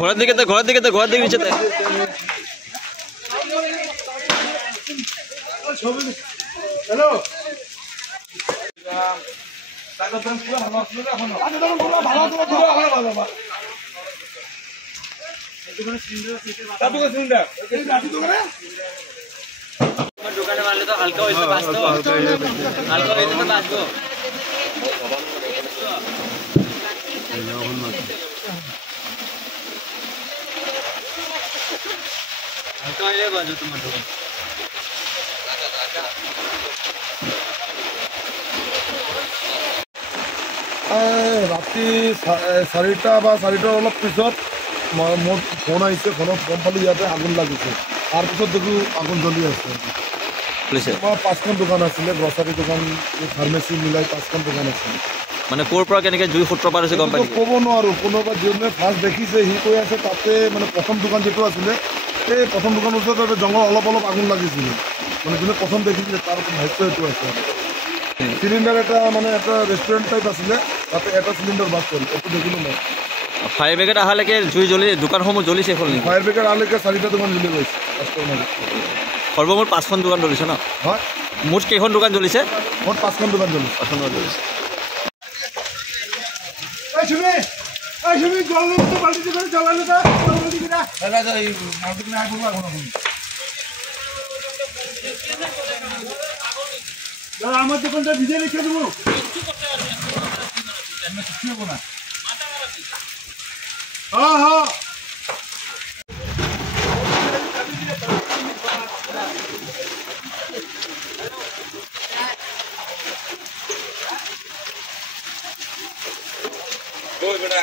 ঘোড়ার দিকে নিচে হ্যালো দোকানে মারলে তো হালকা হইতে বাঁচতো হালকা হইতে তো বাঁচবো হালকা হইলে বাঁচো তোমার দোকান ৰাতি 4টা বা 4টাৰ অলপ পিছত মোৰ ফোন আহিছে ফোনত গম পালোঁ ইয়াতে আগুন লাগিছে তাৰপিছত দেখোঁ আগুন জ্বলি আছে আমাৰ 5খন দোকান আছিলে গ্ৰচাৰী দোকান ফাৰ্মাচী মিলাই 5খন দোকান আছিলে মানে ক'ৰ পৰা কেনেকৈ জুই সূত্ৰপাত হৈছে গম পাই ক'ব নোৱাৰোঁ কোনোবা যোনে ফাৰ্ষ্ট দেখিছে সি কৈ আছে তাতে মানে প্ৰথম দোকান যিটো আছিলে এই প্ৰথম দোকানৰ ওচৰত জংঘল অলপ আগুন লাগিছিলে মানে যোনে প্ৰথম দেখিছিলে তাৰ ভাষ্য এইটো আছে সিলিণ্ডাৰ এটা মানে এটা ৰেষ্টুৰেণ্ট টাইপ আছিলে তাতে এটা সিলিণ্ডাৰ বাছ হ'ল এইটো দেখিলোঁ মই ফায়াৰ ব্ৰিগেড অহালৈকে জুই জ্বলি দোকানসমূহ জ্বলি শেষ হ'ল নেকি ফায়াৰ ব্ৰিগেড অহালৈকে 4টা দোকান জ্বলি গৈছে সৰ্বমুঠ 5খন দোকান জ্বলিছে ন হয় মুঠ কেইখন দোকান জ্বলিছে মোৰ 5খন দোকান জ্বলিছে আমাৰ দোকানটা ভিজে ৰেখে দেবো হ্যাঁ হ্যাঁ ওই বেটা